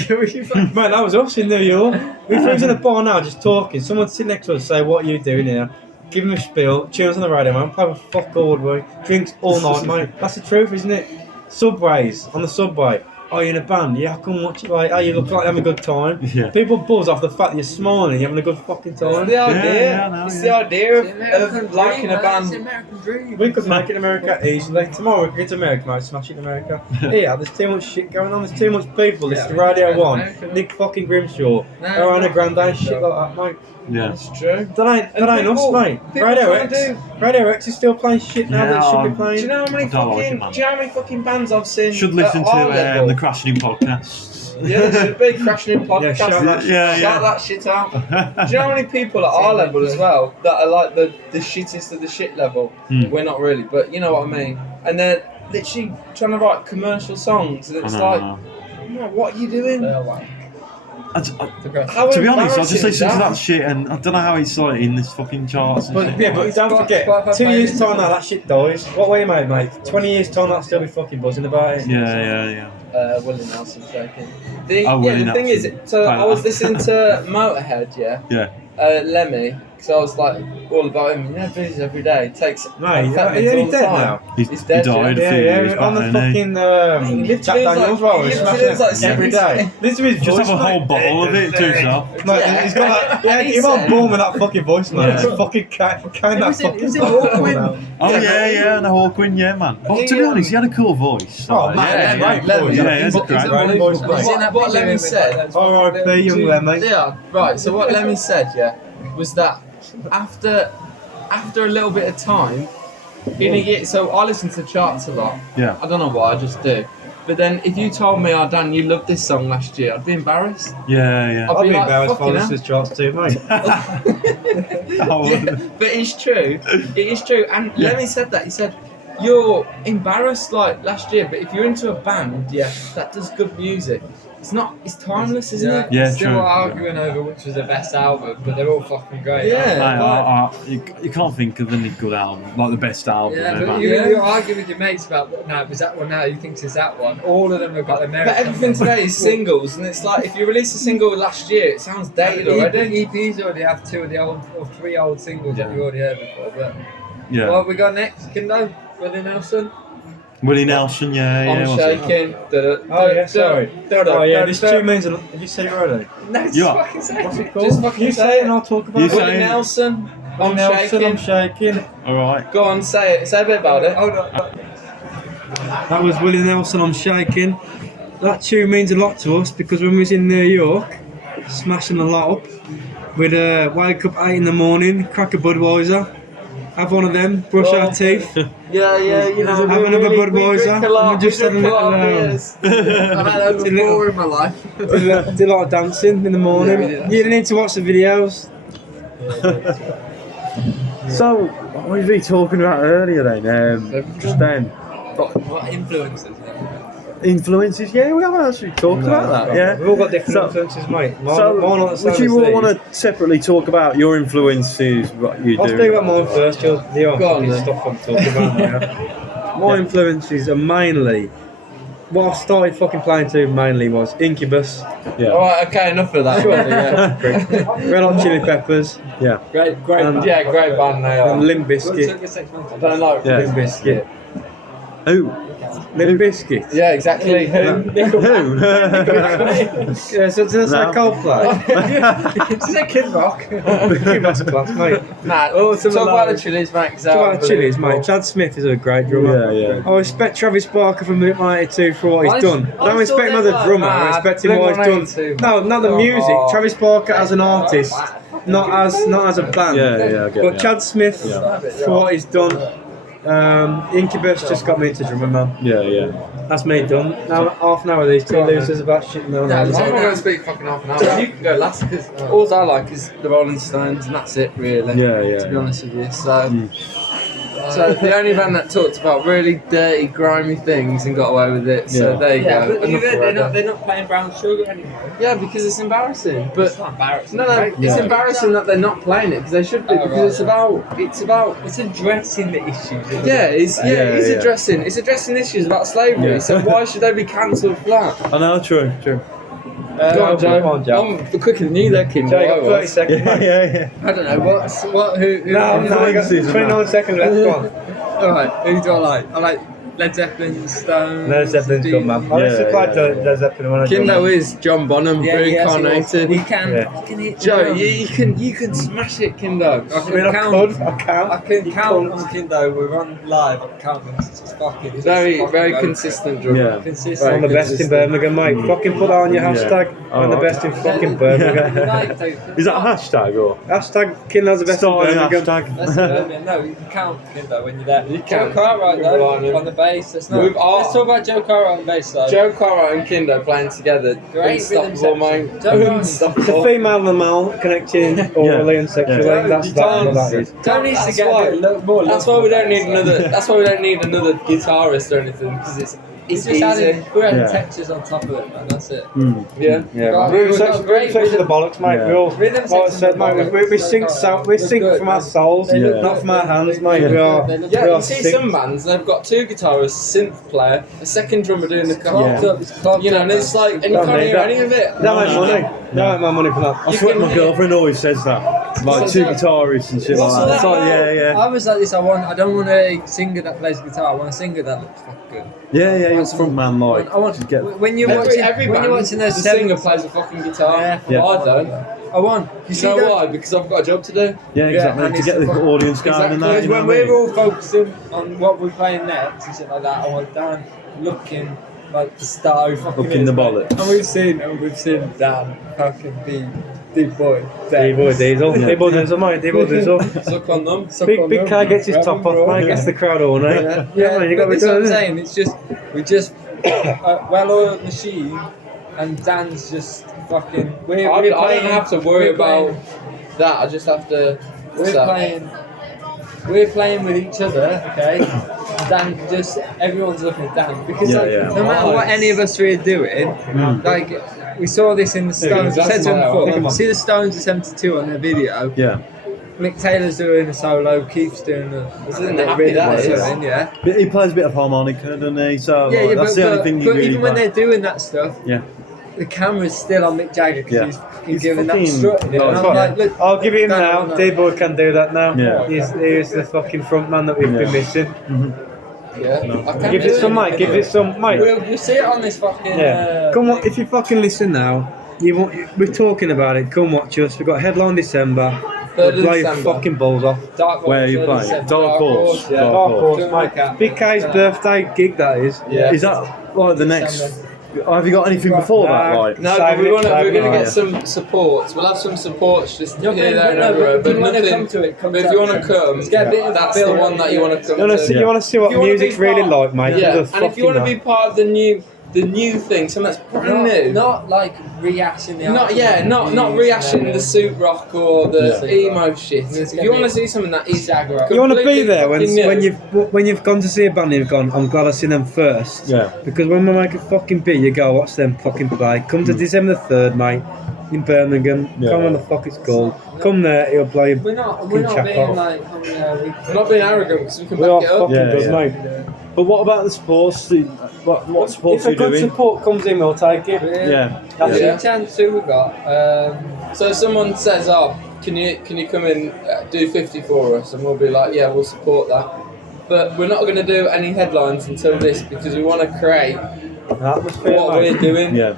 Mate, that was us in New York. If we was in a bar now just talking, someone sit next to us say, "What are you doing here?" Give him a spiel, tunes on the radio, man. Play with fuck all, would we? Drinks all night, mate. That's the truth, isn't it? Subways, on the subway. Oh, you're in a band? Yeah, I come watch it. Like, oh, you look like you're having a good time. Yeah. People buzz off the fact that you're smiling and you're having a good fucking It's time. the idea. Yeah, I know, it's yeah. the idea of liking a It's band. the American dream. We could make it in America easily. Tomorrow we could get to America, mate. Smash it in America. Yeah, there's too much shit going on. There's too much people. This Yeah, is Radio we 1. America. Nick fucking Grimshaw. No, Ariana no, Grande, no. shit like that, mate. Yeah. It's true. That ain't people- us, mate. people Radio trying X. to Radio X is still playing shit now that it should be Yeah, playing. Do you know how many I don't like it, fucking? man. Do you know how many fucking bands I've seen? Should listen at to our level? the Crashing In podcasts. Yeah, there should be crashing in podcast. Yeah, shout that shit. Yeah, Shout yeah. that shit out. Do you know how many people at our level as well that are like the shittest of the shit level? Hmm. We're not really, but you know what I mean. And they're literally trying to write commercial songs, and it's I like, know. no, what are you doing? I- How to be honest, I just embarrassing listen is to that shit and I don't know how it's like in this fucking charts and But shit. yeah, but don't forget, Spotify 2 years playlist. time now that shit dies. What way, mate? 20 years time that'll still be fucking buzzing about it. Yeah. Willie Nelson shaking. The Willie thing is, Nelson. so Play I was that. listening to Motorhead, Yeah. Lemmy, because I was like all about him. Booze every day. Takes Mate, amphetamines he's all only the dead time. now. He's dead, He died yeah. a few years On the back, didn't he? fucking He lived Jack till he was Daniels like- roll, he he's lived till he was smashing like it every 70. day. Listen to his Just voice, have a whole mate. bottle of it to himself. Mate, Yeah. he's got that. Yeah, And he he won't said- born with that fucking voice, man. Yeah. It's fucking kind that was in- fucking it was in bottle Hawkwind. now. Oh Yeah, yeah, and the Hawkwind, yeah, man. But to be honest, he had a cool voice. Oh, Like, man, yeah, great Lemmy. voice. Yeah, he has a He's great great voice, Have you mate. seen that What picture of Lemmy him said? with R.I.P. young Lemmy. Yeah, right. So what Lemmy said, yeah, was that after a little bit of time, in a year. So I listen to charts a lot. Yeah. I don't know why, I just do. But then if you told me, oh Dan, you loved this song last year, I'd be embarrassed. Yeah. I'll I'd be be like, embarrassed if I fucking listened to his charts too, mate. Oh, Yeah, but it's true. It is true. And Yeah. Lemmy said that. He said, you're embarrassed like last year, but if you're into a band, yeah, that does good music. It's timeless, isn't it? Yeah, Still true. arguing over which was the best album, but they're all fucking great. Yeah. You can't think of any good album, like the best album Yeah, ever. but you argue with your mates about what now was that one now you think it's that one. All of them have got their merit. But everything today is singles, and it's like if you release a single last year, it sounds dated already. EPs already have two of the old or three old singles that we already heard before. But Yeah. what we got next, Kindo? Willie Nelson. Willie Nelson, yeah. I'm what's it? shaking. Oh, yeah, sorry. Oh, yeah, this 2 means a lot. Have you said it already? No, just Yeah. fucking say What's it. it called? Just fucking You say say it it. and I'll talk about You it. say Willie it. Nelson. I'm Nelson, I'm shaking. shaking. All right. Go on, say it. Say a bit about it. Hold on. That was Willie Nelson, I'm shaking. That tune means a lot to us because when we was in New York, smashing a lot up, we'd wake up 8 in the morning, crack a Budweiser, have one of them, brush our teeth, Yeah, you know. Have another Budweiser, and we just had a little, beers. I've had over a little- 4 in my life. did a lot of dancing in the morning. Yeah. You didn't need to watch the videos. So, what were we talking about earlier then? Just then. What influences? Influences, yeah, we haven't actually talked about that, yeah. We've all got different So- influences, mate. Mine, So, mine aren't the same would you as all want these. to separately talk about your influences, what you I'll do? speak about mine first, you'll the Go on, fucking then. stuff I'm talking about now. My influences are mainly, what I started fucking playing to mainly was Incubus, Yeah. Alright, okay, enough of that. Sure. Yeah. Red Hot Chili Peppers, Yeah. Great And- band they are. and Limp Bizkit. I don't know. Yeah. Limp Bizkit. Who? Limp Bizkit. Yeah, exactly. Who? Who? Yeah, so does that No. Coldplay? Is that Kid Rock? That's class, mate. Nah, Oh, talk some about the alive. Chili's, mate. 'cause Talk they're about the Chili's, mate. unbelievable. Chad Smith is a great drummer. Yeah. I respect Travis Barker from Blink-182 for what he's done. I don't I respect him saw as a that, drummer. nah, I respect him what he's Blink-182, done. No, not the Oh. music. Travis Barker as an artist, not as a band. Yeah, I get But it. Chad Smith for what he's done. Incubus just got me into drummer, man. Yeah. That's me done. Now half an hour of these two losers about shit. No, I'm not going to speak fucking half an hour. You can go last because all I like is the Rolling Stones, and that's it, really. Yeah. To be honest with you, so the only band that talked about really dirty, grimy things and got away with it. So Yeah. there you Yeah, go. but you Enough know, forever. they're not playing Brown Sugar anymore. Yeah, because it's embarrassing. But It's not embarrassing. no, right? it's embarrassing that they're not playing it because they should be. Oh, Because right, it's about. It's addressing the issues. isn't Yeah, it? it's Yeah. it's addressing issues about slavery. Yeah. So why should they be cancelled for that? I know, true. Go on, Joe. Come on, Joe. I'm quicker than you there, Kim. Joe, you I got 30 was. seconds. Yeah. I don't know who. No, you got Season 29 seconds left. Go on. Alright, who do I like? I like Led Zeppelin, Stones. Led Zeppelin's good, man. I Yeah, listen quite yeah. to Led Zeppelin when I do. Kindo is John Bonham Yeah, reincarnated. You can. Yeah. You can hit Joe, the you can smash it, Kindo. I mean, I can't. I can You count can't. on Kindo. We're on live. I can count them. It's fucking. Very consistent drummer. Yeah. consistent. I'm the best in Birmingham, mate. Fucking put that on your hashtag. I'm the Alright. best in fucking Birmingham. Is that a hashtag or? Hashtag Kinder's the best in Starting Birmingham. hashtag. That's Birmingham. No, you can count Kindo when you're there. You Joe can. Cartwright Good though line, on the bass. Let's talk about Joe Cartwright on bass though. Joe Cartwright and Kindo playing together. Great rhythm Unstoppable, section. mate. Joe Cartwright. It's a Unstoppable. female and a male connecting orally and sexually. Yeah. That's what that is. Joe needs to That's get why- a little more. That's why we don't need another. That's why we don't need another guitarist or anything because it's It's easy. just adding, we're adding Yeah. textures on top of it, man. That's it. Yeah. Yeah. Got- Rhythm we've got section, great rhythm section rhythm. the bollocks, mate. Yeah. We all, Rhythm like I section said, the mate, we bollocks. sing we They're sing good, from our man. souls, They look not good. from our hands, mate. They We are. look good. Yeah, we are you see sick. some bands, they've got two guitarists, synth player, a second drummer doing the Clogged cover. up, it's clogged You know, up, and it's like, and you Don't can't need hear that. any of it. Don't make money. Don't make my money for that. I swear my girlfriend always says that. Like Says two that? guitarists and shit What's like that. all It's that like, about? yeah. I was like this. I don't want a singer that plays guitar. I want a singer that looks fucking good. Yeah, you're front man, like. I want just get. when you're watching Every when band, you're watching the those singer 70s. plays a fucking guitar. Yeah. I don't. I want. You know why? Because I've got a job to do. Yeah, exactly. and to it's get the fucking- audience going and that. Because You know when what I we're mean? all focusing on what we're playing next and shit like that, I want Dan looking like the star who fucking Looking is, the mate. bollocks. And we've seen Dan fucking be deep boy. D-boy Diesel. D-boy Diesel, mate. D-boy Diesel. Suck on them. Big guy gets his top off, mate. Gets the crowd all night. Yeah, man. You got to be That's what I'm doing it. saying. It's just we're just a well-oiled machine, and Dan's just fucking. I don't have to worry about that. I just have to. What's that? We're playing with each other, okay? Dan just everyone's looking at Dan because Yeah, like, yeah. no matter what any of us three are doing, like we saw this in the Stones. I said to him before, see the Stones at 72 on their video. Yeah. Mick Taylor's doing a solo, Keith's doing a Isn't it a happy rhythm that or is? something, yeah. But he plays a bit of harmonica, doesn't he? So Yeah, like, yeah, that's the only thing you but really even when play. they're doing that stuff, Yeah. the camera's still on Mick Jagger because Yeah. he's fucking He's giving fucking- that strut. And I'm like, look, I'll give it him Dan, now. no. D-boy can do that now. Yeah. He's the fucking front man that we've been missing. Yeah. I can Give do it some, mate. Give it some, mate. We'll see it on this fucking. Yeah. Come on, if you fucking listen now, we're talking about it. Come watch us. We've got headline December. We'll 3rd of play your December. fucking balls off. Dark Where are you Horse, playing? 37. Dark Horse. yeah. Dark Dark Horse. Horse, mate. Big K's birthday gig, that is. Yeah. Is that like the next? Have you got anything before that? Like, No, Save but we're it, going to yeah. get some supports. We'll have some supports just You're here, going there, and to everywhere. if But you want to nothing. come to it, come But to if you it. want to come, Let's get a bit of that's build the up, one that you want to come You want to to. see, you want to see what If you wanna music's be really part- like, mate? Yeah, Just and if you want to fucking be part of the new thing, something that's brand new. Not like rehashing the Not album rehashing reviews, the suit rock or the Yeah. emo shit. It's If gonna you want be to see something that is Jagger. You want to be completely there fucking new. when you've gone to see a band and you've gone, I'm glad I seen them first. Yeah. Because when we make a fucking beat, you go watch them fucking play. Come to December the 3rd, mate, in Birmingham. Yeah. Come on the fuck it's called. Come there, he'll play. We're not Fucking being chap off. like, We're not being arrogant because we can We are back it up. fucking Yeah, good, yeah. mate. but what about the sports? What sports If are a you good doing? support comes in, we'll take it. Yeah. That's Yeah. it. chance who we got. So if someone says, "Oh, can you come in do 50 for us?" and we'll be like, "Yeah, we'll support that." but we're not going to do any headlines until this because we want to create Atmosphere, what mate. we're doing. Yeah.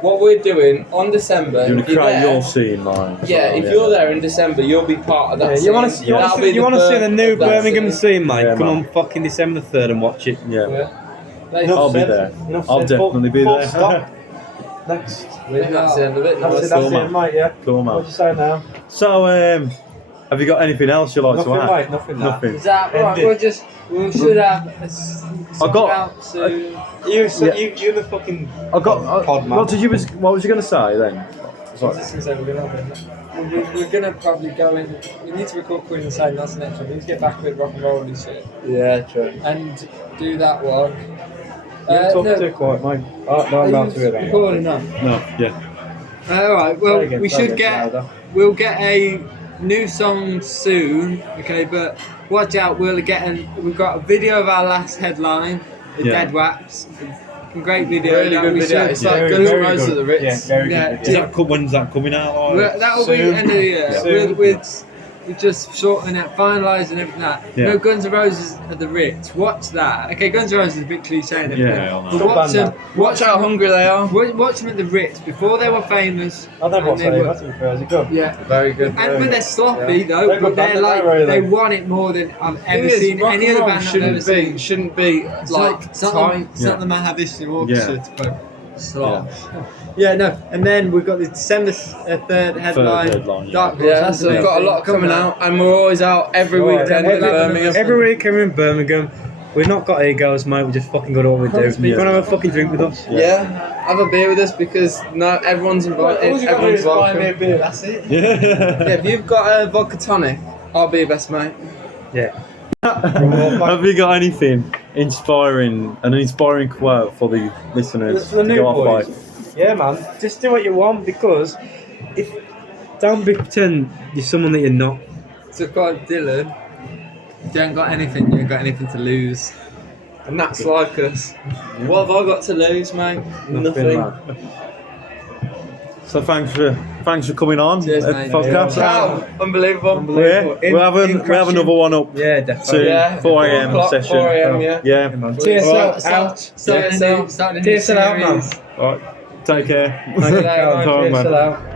What we're doing on December. You're if going to you're create there, your scene line. as yeah, well, if you're there in December, you'll be part of that. Yeah, scene. you want to see That'll be the new birth of that Birmingham scene. scene, mate? Yeah, Come man. on, fucking December the 3rd and watch it. Yeah. Yeah. I'll be there. I'll definitely be full there. Stop. Next. I think that's the end of it. That's Nice. it, that's Cool, it, mate. Yeah. Cool, What man. you say now? So, have you got anything else you'd like Nothing, to add? mate. Nothing. Nothing. Is that right? Ended. We should have a song got- out soon. You're Yeah. the fucking. I got. Pod man. What was you going to say then? Sorry. Just gonna say we're gonna probably go in. We need to record Queen and Sane. That's the next one. We need to get back with rock and roll and shit Yeah, true. and do that one. You're talking no, too quiet, mate. Oh, no, I'm are about you to hear that. recording now? No. Yeah. All right. Well, Say again, we say should again, get. louder. We'll get a new song soon. Okay, but watch out. We've got a video of our last headline, the Yeah. Dead Waps. Great video. Really that good we video. should- It's like Very, Guns N' very Roses good. at the Ritz. Yeah, very Yeah, good. When's that coming out? That'll be Soon. end of the year. Soon. We're just sorting out, finalising everything that. Yeah. You know, Guns N' Roses at the Ritz. Watch that. Okay, Guns N' Roses is a bit cliche and everything. Yeah, I know. But Good watch band, them. Watch how hungry they are. Watch them at the Ritz before they were famous. I never and watched they that. were- That's fair. Is it good? Yeah. Very good. But they're sloppy Yeah. though. They're But good they're band, like they're really they good. want it more than I've ever Thing is, seen rock any and other roll band I've ever seen. shouldn't be like It's not tight. the Mahavishnu Orchestra to play slosh. Yeah. No, and then we've got the December 3rd headline. headline, yeah. Dark Horse. Yeah, That's so the we've got a big lot thing coming out, and we're always out every weekend in Birmingham. Every week we're in Birmingham. We've not got egos, mate. We just fucking got what we do. You want to have a fucking drink with us? Yeah, have a beer with us because no, everyone's invited. Everyone's welcome. beer. That's it. Yeah, if you've got a vodka tonic, I'll be your best mate. Yeah. Have you got anything an inspiring quote for the listeners For the to new go off boys. by? Yeah, man. Just do what you want because if don't be pretend you're someone that you're not. So quite Dylan. You ain't got anything. You ain't got anything to lose. And that's like us. What have I got to lose, mate? Nothing. man. So thanks for coming on Cheers, the mate. podcast. Wow, unbelievable. Yeah, we'll have another one up Yeah, definitely. Yeah, 4 a.m. 4 o'clock, session. 4 a.m. Yeah. Yeah. TSL out. Starting a new TSL series. out, man. All right. Take care. Thank you, Bye, Callum. Bye, man. TSL out.